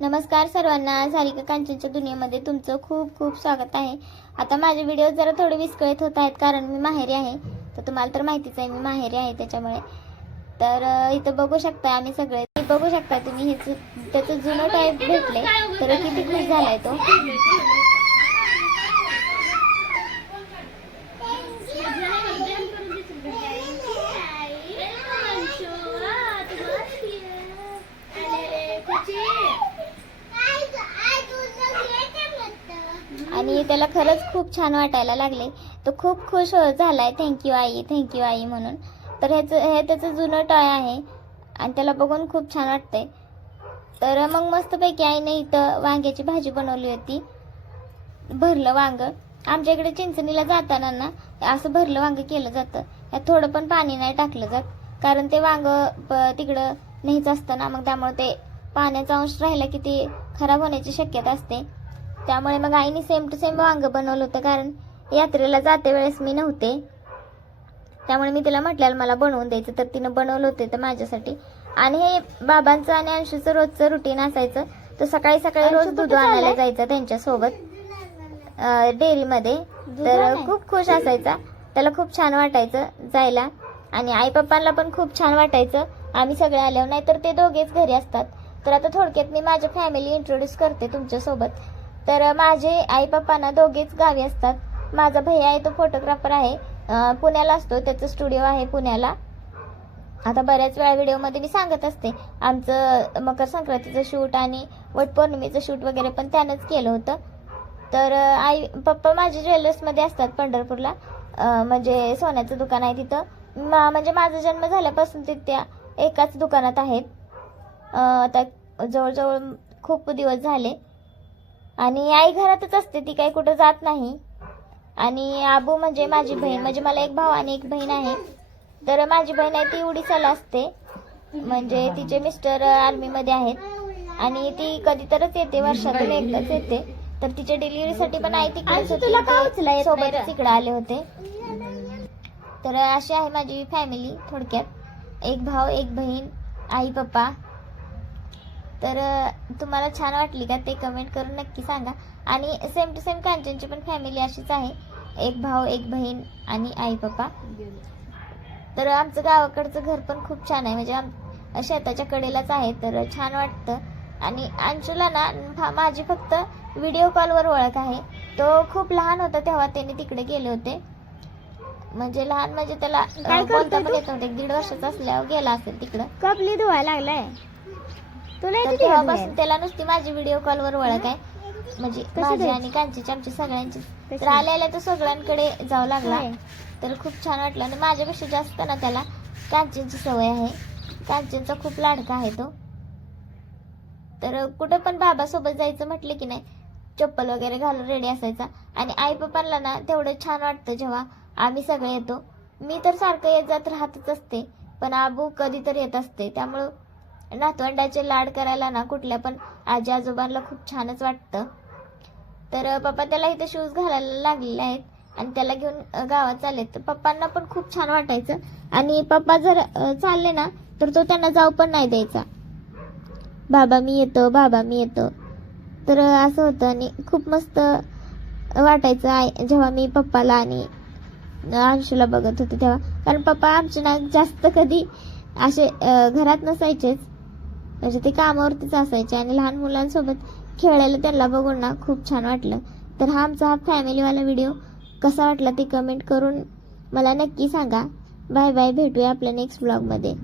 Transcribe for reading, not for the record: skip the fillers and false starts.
नमस्कार सर्वांना, सारिका कांचनच्या दुनियेमध्ये तुमचं खूप खूप स्वागत आहे। आता माझे व्हिडिओ जरा थोडे विस्कळीत होत आहेत कारण मी माहेरी आहे। तर तुम्हाला तर माहितीच आहे मी माहेरी आहे त्याच्यामुळे। तर इथं बघू शकता आम्ही सगळे, बघू शकता तुम्ही हे त्याचं जुनं टाईप भेटले तर किती खुश झालाय तो। आणि त्याला खरंच खूप छान वाटायला लागले, तो खूप खुश झालाय। थँक्यू आई म्हणून। तर हे त्याचं जुनं टॉय आहे आणि त्याला बघून खूप छान वाटतंय। तर मग मस्तपैकी आईने इथं वांग्याची भाजी बनवली होती, भरलं वांग। आमच्या इकडे चिंचणीला जाताना ना असं भरलं वांग केलं जातं, यात थोडं पण पाणी नाही टाकलं जात कारण ते वांग तिकडं न्यायचं असतं ना, मग त्यामुळे ते पाण्याचा अंश राहिला की ते खराब होण्याची शक्यता असते। त्यामुळे मग आईने सेम टू सेम वांग बनवलं होतं कारण यात्रेला जाते वेळेस मी नव्हते, त्यामुळे मी तिला म्हटलं मला बनवून द्यायचं, तर तिनं बनवलं होतं तर माझ्यासाठी। आणि हे बाबांचं आणि अंशूचं रोजचं रुटीन असायचं, तर सकाळी सकाळी रोज दूध आणायला जायचं त्यांच्यासोबत डेअरीमध्ये। तर खूप खुश असायचा, त्याला खूप छान वाटायचं जायला आणि आई पप्पांना पण खूप छान वाटायचं आम्ही सगळे आल्यावर, नाही तर ते दोघेच घरी असतात। तर आता थोडक्यात मी माझी फॅमिली इंट्रोड्यूस करते तुमच्यासोबत। तर माझे आई पप्पांना दोघेच गावी असतात। माझा भैया आहे तो फोटोग्राफर आहे, पुण्याला असतो, त्याचं स्टुडिओ आहे पुण्याला। आता बऱ्याच वेळा व्हिडिओमध्ये मी सांगत असते आमचं मकर संक्रांतीचं शूट आणि वटपौर्णिमेचं शूट वगैरे पण त्यानंच केलं होतं। तर आई पप्पा माझे ज्वेलर्समध्ये असतात पंढरपूरला, म्हणजे सोन्याचं दुकान आहे तिथं। म्हणजे माझा जन्म झाल्यापासून ते त्या एकाच दुकानात आहेत, आता जवळजवळ खूप दिवस झाले। आणि आई घरातच असते, ती काही कुठं जात नाही। आणि आबू म्हणजे माझी बहीण, म्हणजे मला एक भाऊ आणि एक बहीण आहे। तर माझी बहीण आहे ती उडीसाला असते, म्हणजे तिचे मिस्टर आर्मीमध्ये आहेत आणि ती कधीतरच येते, वर्षातून एकदाच येते। तर तिच्या डिलिव्हरीसाठी पण आई तिकडेच होती, सोबतच इकडे आले होते। तर अशी आहे माझी फॅमिली थोडक्यात, एक भाऊ एक बहीण आई पप्पा। तर तुम्हाला छान वाटली का ते कमेंट करून नक्की सांगा। आणि सेम टू सेम कांचनची पण फॅमिली अशीच आहे, एक भाऊ एक बहीण आणि आई पप्पा। तर आमचं गावाकडचं घर पण खूप छान आहे, म्हणजे शेताच्या कडेलाच आहे, तर छान वाटतं। आणि अंशूला ना माझी फक्त व्हिडिओ कॉलवर ओळख आहे, तो खूप लहान होता तेव्हा त्याने तिकडे गेले होते, म्हणजे लहान म्हणजे त्याला बोलता पण येत नव्हते, 1.5 वर्षाचा असल्यावर गेला असेल तिकडं। कपली धुवायला लागलाय तेव्हापासून त्याला नुसती माझी व्हिडिओ कॉलवर ओळख आहे, म्हणजे माझी आणि कांचीची आमची सगळ्यांची। तर आल्या तर सगळ्यांकडे जाऊ लागला, तर खूप छान वाटलं। आणि माझ्यापेक्षा जास्त ना त्याला कांचनची सवय आहे, कांचनचा खूप लाडका आहे तो। तर कुठं पण बाबासोबत जायचं म्हटलं की नाही चप्पल वगैरे घालून रेडी असायचा। आणि आई पप्पांना ना तेवढं छान वाटतं जेव्हा आम्ही सगळे येतो। मी तर सारखं येत जात राहतच असते, पण आबू कधीतरी येत असते, त्यामुळं नातवंडाचे लाड करायला ना कुठल्या पण आजी आजोबांना खूप छानच वाटतं। तर पप्पा त्याला इथे शूज घालायला लागलेले आहेत आणि त्याला घेऊन गावात चालले, तर पप्पांना पण खूप छान वाटायचं। आणि पप्पा जर चालले ना तर तो त्यांना जाऊ पण नाही द्यायचा, बाबा मी येतो। तर असं होतं आणि खूप मस्त वाटायचं जेव्हा मी पप्पाला आणि अंशूला बघत होते तेव्हा, कारण पप्पा आमचे ना जास्त कधी असे घरात नसायचेच, म्हणजे ते कामावरतीच असायचे आणि लहान मुलांसोबत खेळायला त्यांना बघून ना खूप छान वाटलं। तर हा फॅमिलीवाला व्हिडिओ कसा वाटला ते कमेंट करून मला नक्की सांगा। बाय बाय, भेटूया आपल्या नेक्स्ट ब्लॉगमध्ये।